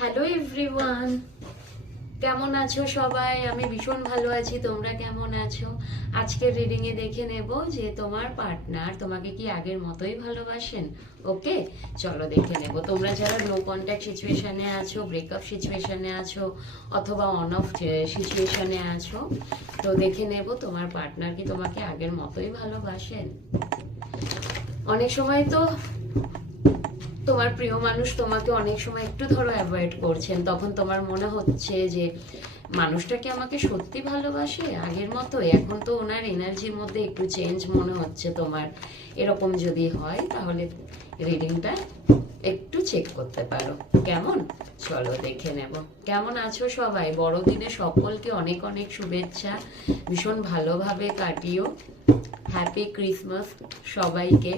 Hello everyone, কেমন আছো সবাই? আমি ভীষণ ভালো আছি। তোমরা কেমন আছো? আজকের রিডিং এ দেখে নেব যে তোমার পার্টনার তোমাকে কি আগের মতোই ভালোবাসেন। ওকে, চলো দেখে নেব। তোমরা যারা নো কন্ট্যাক্ট সিচুয়েশনে আছো, ব্রেকআপ সিচুয়েশনে আছো, অথবা অন অফ সিচুয়েশনে আছো, তো দেখে নেব তোমার পার্টনার কি তোমাকে আগের মতোই ভালোবাসেন। অনেক সময় তো তোমার প্রিয় মানুষ তোমাকে অনেক সময় একটু ধরো অ্যাভয়েড করছেন, তখন তোমার মনে হচ্ছে যে মানুষটাকে আমাকে সত্যি ভালোবাসে আগের মতো। এখন তো ওনার এনার্জির মধ্যে একটু চেঞ্জ মনে হচ্ছে তোমার। এরকম যদি হয় তাহলে রিডিংটা একটু চেক করতে পারো। কেমন? চলো দেখে নেব। কেমন আছো সবাই? বড়দিনে সকলকে অনেক অনেক শুভেচ্ছা। ভীষণ ভালোভাবে কাটিও। হ্যাপি ক্রিসমাস সবাইকে।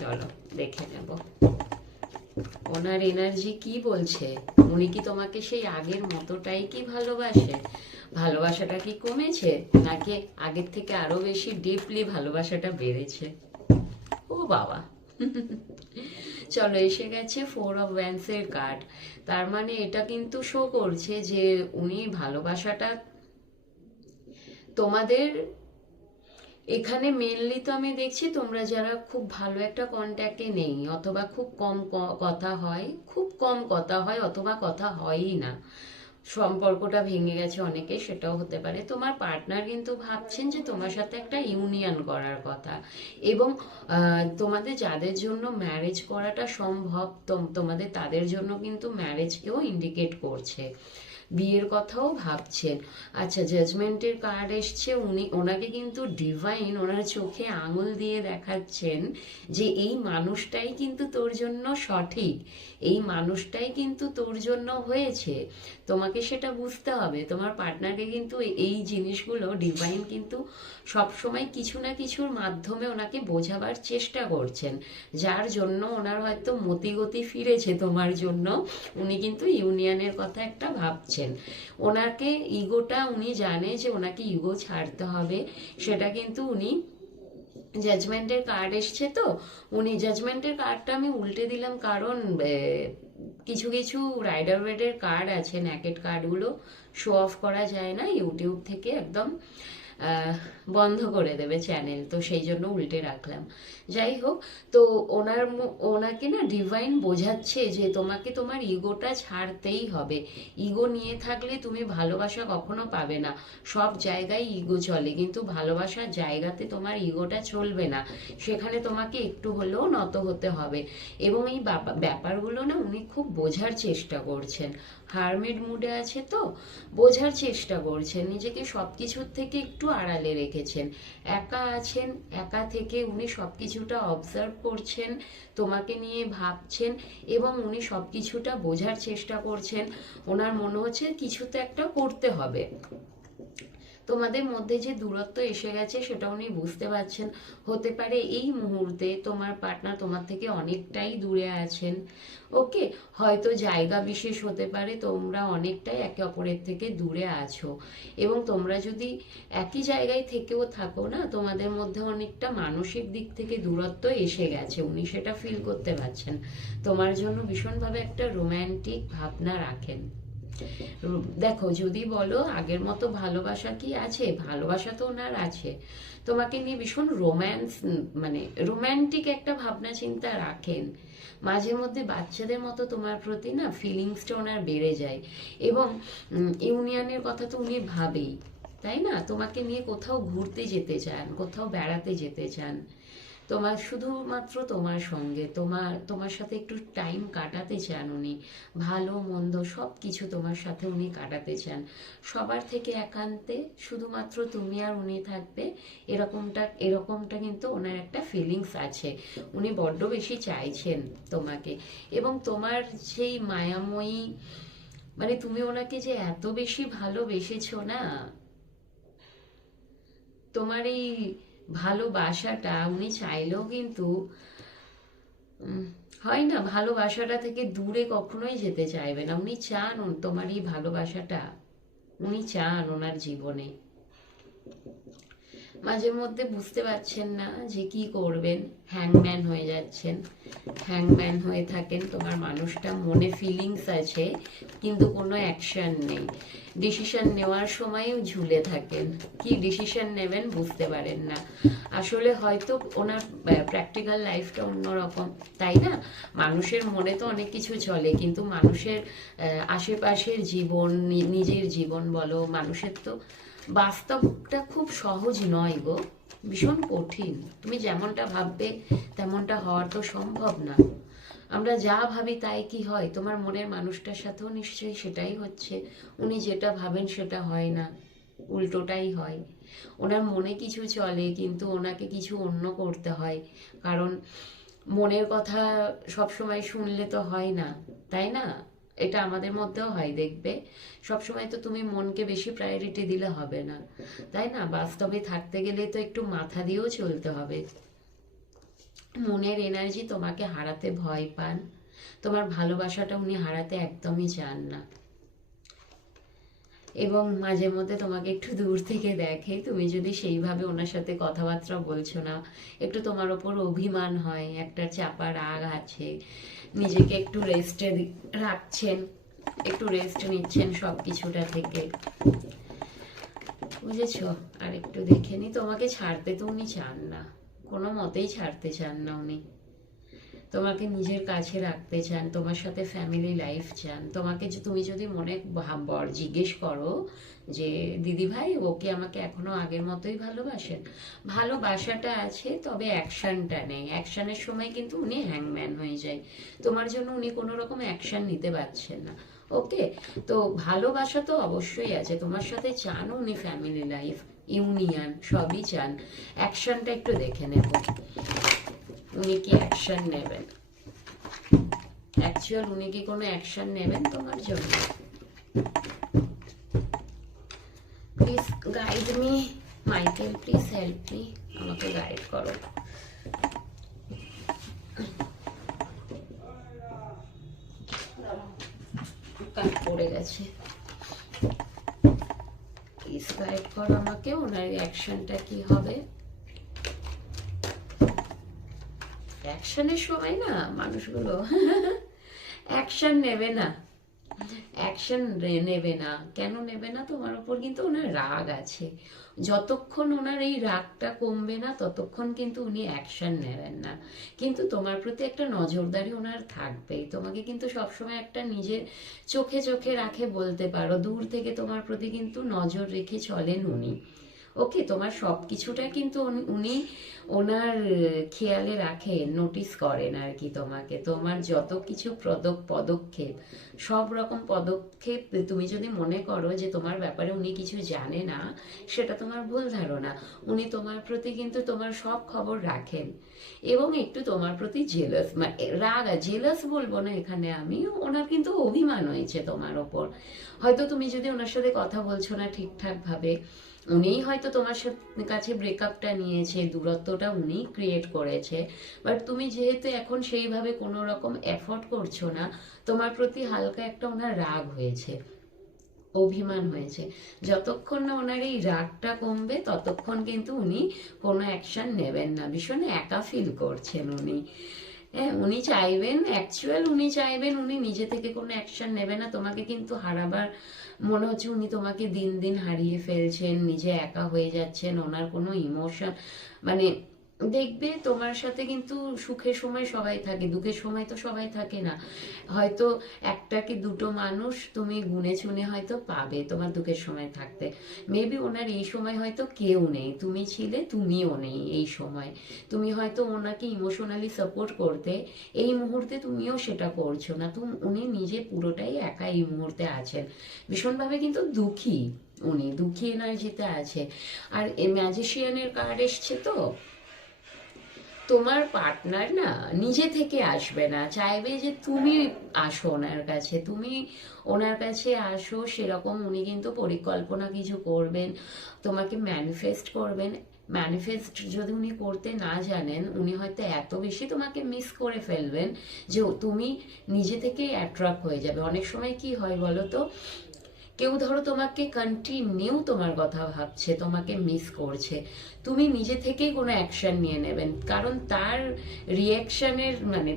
চলো দেখে নেব ওনার এনার্জি কি বলছে। উনি কি তোমাকে সেই আগের মতোটাই কি ভালোবাসে? ভালোবাসাটা কি কমেছে, নাকি আগের থেকে আরো বেশি ডিপলি ভালোবাসাটা বেড়েছে? ও বাবা! চলো, এসে গেছে 4 of Wands এর কার্ড। তার মানে এটা কিন্তু শো করছে যে উনি ভালোবাসাটা তোমাদের এখানে মেনলি তো আমি দেখছি তোমরা যারা খুব ভালো একটা কন্ট্যাক্টে নেই, অথবা খুব কম কথা হয়, খুব কম কথা হয়, অথবা কথা হয়ই না, সম্পর্কটা ভেঙে গেছে অনেকে, সেটাও হতে পারে। তোমার পার্টনার কিন্তু ভাবছেন যে তোমার সাথে একটা ইউনিয়ন করার কথা, এবং তোমাদের যাদের জন্য ম্যারেজ করাটা সম্ভব, তোমাদের তাদের জন্য কিন্তু ম্যারেজকেও ইন্ডিকেট করছে, বিয়ের কথাও ভাবছেন। আচ্ছা, জাজমেন্টের কার্ড এসছে। ওনাকে কিন্তু ডিভাইন ওনার চোখে আঙুল দিয়ে দেখাচ্ছেন যে এই মানুষটাই কিন্তু তোর জন্য সঠিক, এই মানুষটাই কিন্তু তোর জন্য হয়েছে। তোমাকে সেটা বুঝতে হবে। তোমার পার্টনারকে কিন্তু এই জিনিসগুলো ডিভাইন কিন্তু সবসময় কিছু না কিছুর মাধ্যমে ওনাকে বোঝাবার চেষ্টা করছেন, যার জন্য ওনার হয়তো মতিগতি ফিরেছে তোমার জন্য। উনি কিন্তু ইউনিয়নের কথা একটা ভাবছেন। ওনাকে ইগোটা, উনি জানে যে ওনাকে ইগো ছাড়তে হবে, সেটা কিন্তু উনি, জাজমেন্টের কার্ড এসছে তো, উনি জাজমেন্টের কার্ডটা আমি উল্টে দিলাম কারণ কিছু কিছু রাইডার ওয়েডের কার্ড আছে, ন্যাকেট কার্ডগুলো শো অফ করা যায় না, ইউটিউব থেকে একদম বন্ধ করে দেবে চ্যানেল, তো সেই জন্য উল্টে রাখলাম। যাই হোক, তো ওনাকে না ডিভাইন বোঝাচ্ছে যে তোমাকে তোমার ইগোটা ছাড়তেই হবে। ইগো নিয়ে থাকলে তুমি ভালোবাসা কখনো পাবে না। সব জায়গায় ইগো চলে, কিন্তু ভালোবাসার জায়গাতে তোমার ইগোটা চলবে না, সেখানে তোমাকে একটু হলেও নত হতে হবে। এবং এই ব্যাপারগুলো না উনি খুব বোঝার চেষ্টা করছেন। হারমিট মুডে আছে তো, বোঝার চেষ্টা করছেন, নিজেকে সবকিছুর থেকে একটু আড়ালে রেখেছেন, একা আছেন। একা থেকে উনি সবকিছুটা অবজার্ভ করছেন, তোমাকে নিয়ে ভাবছেন, এবং উনি সবকিছুটা বোঝার চেষ্টা করছেন। ওনার মনে হচ্ছে কিছু তো একটা করতে হবে। তোমাদের মধ্যে যে দূরত্ব এসে গেছে সেটা উনি বুঝতে পারছেন। হতে পারে এই মুহূর্তে তোমার পার্টনার তোমার থেকে অনেকটাই দূরে আছেন। ওকে, হয়তো জায়গা বিশেষ হতে পারে তোমরা অনেকটাই একে অপরের থেকে দূরে আছো, এবং তোমরা যদি একই জায়গায় থেকেও থাকো না, তোমাদের মধ্যে অনেকটা মানসিক দিক থেকে দূরত্ব এসে গেছে, উনি সেটা ফিল করতে পারছেন। তোমার জন্য ভীষণভাবে একটা রোম্যান্টিক ভাবনা রাখেন। দেখো, যদি বলো আগের মতো ভালোবাসা কি আছে, ভালোবাসা তো ওনার আছে, তোমাকে নিয়ে ভীষণ রোম্যান্স, মানে রোম্যান্টিক একটা ভাবনা চিন্তা রাখেন। মাঝে মধ্যে বাচ্চাদের মতো তোমার প্রতি না ফিলিংসটা ওনার বেড়ে যায়, এবং ইউনিয়নের কথা তো উনি ভাবেই, তাই না? তোমাকে নিয়ে কোথাও ঘুরতে যেতে চান, কোথাও বেড়াতে যেতে চান, তোমার শুধুমাত্র তোমার সঙ্গে, তোমার সাথে একটু টাইম কাটাতে চান উনি। ভালো মন্দ সব কিছু তোমার সাথে উনি কাটাতে চান, সবার থেকে একান্তে শুধুমাত্র তুমি আর উনি থাকবে, এরকমটা কিন্তু ওনার একটা ফিলিংস আছে। উনি বড্ড বেশি চাইছেন তোমাকে, এবং তোমার সেই মায়াময়ী, মানে তুমি ওনাকে যে এত বেশি ভালোবেসেছো না, তোমার এই ভালোবাসাটা উনি চাইলেও কিন্তু হয় না, ভালোবাসাটা থেকে দূরে কখনোই যেতে চাইবে না। উনি চান তোমার এই ভালোবাসাটা, উনি চান ওনার জীবনে। মাঝে মধ্যে বুঝতে পারছেন না যে কি করবেন, হ্যাংম্যান হয়ে যাচ্ছেন, হ্যাংম্যান হয়ে থাকেন। তোমার মানুষটা মনে ফিলিংস আছে কিন্তু কোনো অ্যাকশন নেই, ডিসিশন নেওয়ার সময়ও ঝুলে থাকেন, কি ডিসিশন নেবেন বুঝতে পারেন না। আসলে হয়তো ওনার প্র্যাকটিক্যাল লাইফটা অন্যরকম, তাই না? মানুষের মনে তো অনেক কিছু চলে, কিন্তু মানুষের আশেপাশের জীবন, নিজের জীবন বলো, মানুষের তো বাস্তবটা খুব সহজ নয় গো, ভীষণ কঠিন। তুমি যেমনটা ভাববে তেমনটা হওয়ার তো সম্ভব না। আমরা যা ভাবি তাই কি হয়? তোমার মনের মানুষটার সাথেও নিশ্চয়ই সেটাই হচ্ছে। উনি যেটা ভাবেন সেটা হয় না, উল্টোটাই হয়। ওনার মনে কিছু চলে কিন্তু ওনাকে কিছু অন্য করতে হয়, কারণ মনের কথা সবসময় শুনলে তো হয় না, তাই না? এটা আমাদের মধ্যেও হয়, দেখবে সবসময় তো তুমি মনকে বেশি প্রায়োরিটি দিলে হবে না, তাই না? বাস্তবে থাকতে গেলে তো একটু মাথা দিয়েও চলতে হবে। মনের এনার্জি তোমাকে হারাতে ভয় পান, তোমার ভালোবাসাটা উনি হারাতে একদমই চান না, এবং মাঝে মধ্যে তোমাকে একটু দূর থেকে দেখে। তুমি যদি সেইভাবে ওনার সাথে কথাবার্তা বলছো না, একটু তোমার ওপর অভিমান হয়, একটা চাপা রাগ আছে, নিজেকে একটু রেস্টে রাখছেন, একটু রেস্ট নিচ্ছেন সব কিছুটা থেকে, বুঝেছো? আর একটু দেখে নি, তোমাকে ছাড়তে তো উনি চান না, কোনো মতেই ছাড়তে চান না উনি। তোমাকে নিজের কাছে রাখতে চান, তোমার সাথে ফ্যামিলি লাইফ চান। তোমাকে তুমি যদি মনে ভাববার জিজ্ঞেস করো যে দিদি ভাই ওকে আমাকে এখনো আগের মতোই ভালোবাসেন, ভালোবাসাটা আছে তবে অ্যাকশনটা নেই। অ্যাকশনের সময় কিন্তু উনি হ্যাংম্যান হয়ে যায়, তোমার জন্য উনি কোনো রকম অ্যাকশন নিতে পারছেন না। ওকে, তো ভালোবাসা তো অবশ্যই আছে, তোমার সাথে চান উনি ফ্যামিলি লাইফ, ইউনিয়ন সবই চান। অ্যাকশনটা একটু দেখে নেব, উনি কি অ্যাকশন নেবেন? অ্যাকচুয়াল উনি কি কোনো অ্যাকশন নেবেন তোমার জন্য? Please guide me, Michael please help me, আমাকে গাইড করো। কাট পড়ে গেছে, প্লিজ গাইড করো আমাকে, ওনার অ্যাকশনটা কি হবে? অ্যাকশনের সময় না মানুষগুলো অ্যাকশন নেবে না, অ্যাকশন নেবে না। কেন নেবে না? তোমার উপর কিন্তু ওনার রাগ আছে, যতক্ষণ ওনার এই রাগটা কমবে না ততক্ষণ কিন্তু উনি অ্যাকশন নেবেন না। কিন্তু তোমার প্রতি একটা নজরদারি ওনার থাকবে, তোমাকে কিন্তু সবসময় একটা নিজের চোখে চোখে রাখে বলতে পারো, দূর থেকে তোমার প্রতি কিন্তু নজর রেখে চলেন উনি। ওকে, তোমার সব কিছুটা কিন্তু উনি ওনার খেয়ালে রাখেন, নোটিস করেন আর কি তোমাকে, তোমার যত কিছু পদক্ষেপ, সব রকম পদক্ষেপ। তুমি যদি মনে করো যে তোমার ব্যাপারে উনি কিছু জানে না, সেটা তোমার ভুল ধারণা। উনি তোমার প্রতি কিন্তু তোমার সব খবর রাখেন, এবং একটু তোমার প্রতি জেলাস, মানে রাগ, জেলাস বলবো না এখানে আমি, ওনার কিন্তু অভিমান হয়েছে তোমার ওপর। হয়তো তুমি যদি ওনার সাথে কথা বলছো না ঠিকঠাক ভাবে, উনিই হয়তো তোমার কাছে ব্রেকআপটা নিয়েছে, দূরত্বটা উনি ক্রিয়েট করেছে, বাট তুমি যেহেতু এখন সেইভাবে কোনো রকম এফোর্ট করছো না, তোমার প্রতি হালকা একটা ওনার রাগ হয়েছে, অভিমান হয়েছে। যতক্ষণ না ওনার এই রাগটা কমবে ততক্ষণ কিন্তু উনি কোনো অ্যাকশন নেবেন না, ভীষণ একা ফিল করছেন উনি। হ্যাঁ, উনি চাইবেন, অ্যাকচুয়াল উনি চাইবেন উনি নিজে থেকে কোনো অ্যাকশন নেবে না, তোমাকে কিন্তু হারাবার মনে হচ্ছে উনি তোমাকে দিন দিন হারিয়ে ফেলছেন, নিজে একা হয়ে যাচ্ছেন, ওনার কোনো ইমোশন, মানে দেখবে তোমার সাথে কিন্তু সুখের সময় সবাই থাকে, দুঃখের সময় তো সবাই থাকে না। হয়তো একটা কি দুটো মানুষ তুমি গুনে চুনে হয়তো পাবে তোমার দুঃখের সময় থাকতে, মেবি ওনার এই সময় হয়তো কেউ নেই, তুমি ছিলে, তুমিও নেই এই সময়, তুমি হয়তো ওনাকে ইমোশনালি সাপোর্ট করতে, এই মুহূর্তে তুমিও সেটা করছো না, তুমি, উনি নিজে পুরোটাই একা এই মুহূর্তে আছেন, ভীষণভাবে কিন্তু দুঃখী, উনি দুঃখী এনার্জিতে আছে। আর এই ম্যাজিশিয়ানের কার্ড এসছে, তো তোমার পার্টনার না নিজে থেকে আসবে না, চাইবে যে তুমি আসো ওনার কাছে, তুমি ওনার কাছে আসো, সেরকম উনি কিন্তু পরিকল্পনা কিছু করবেন, তোমাকে ম্যানিফেস্ট করবেন। ম্যানিফেস্ট যদি উনি করতে না জানেন, উনি হয়তো এত বেশি তোমাকে মিস করে ফেলবেন যে তুমি নিজে থেকে অ্যাট্রাক্ট হয়ে যাবে। অনেক সময় কি হয় বলো তো, কেউ ধরো তোমাকে কন্টিনিউ তোমার কথা ভাবছে, তোমাকে মিস করছে, তুমি নিজে থেকেই কোনো অ্যাকশন নিয়ে নেবেন, কারণ তার রিয়াকশনের মানে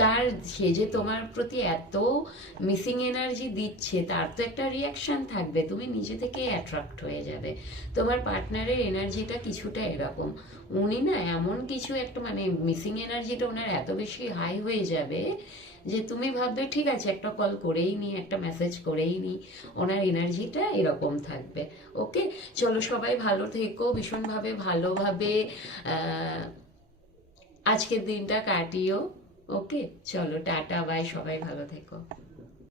তার সে যে তোমার প্রতি এত মিসিং এনার্জি দিচ্ছে, তার তো একটা রিয়াকশন থাকবে, তুমি নিজে থেকে অ্যাট্রাক্ট হয়ে যাবে। তোমার পার্টনারের এনার্জিটা কিছুটা এরকম, উনি না এমন কিছু একটা মানে মিসিং এনার্জিটা ওনার এত বেশি হাই হয়ে যাবে যে তুমি ভাববে ঠিক আছে একটা কল করেই নি, একটা মেসেজ করেই নি, ওনার এনার্জিটা এরকম থাকবে। ওকে, চলো সবাই ভালো থেকো, ভীষণভাবে ভালোভাবে আহ আজকের দিনটা কাটিও। ওকে, চলো টাটা বাই, সবাই ভালো থেকো।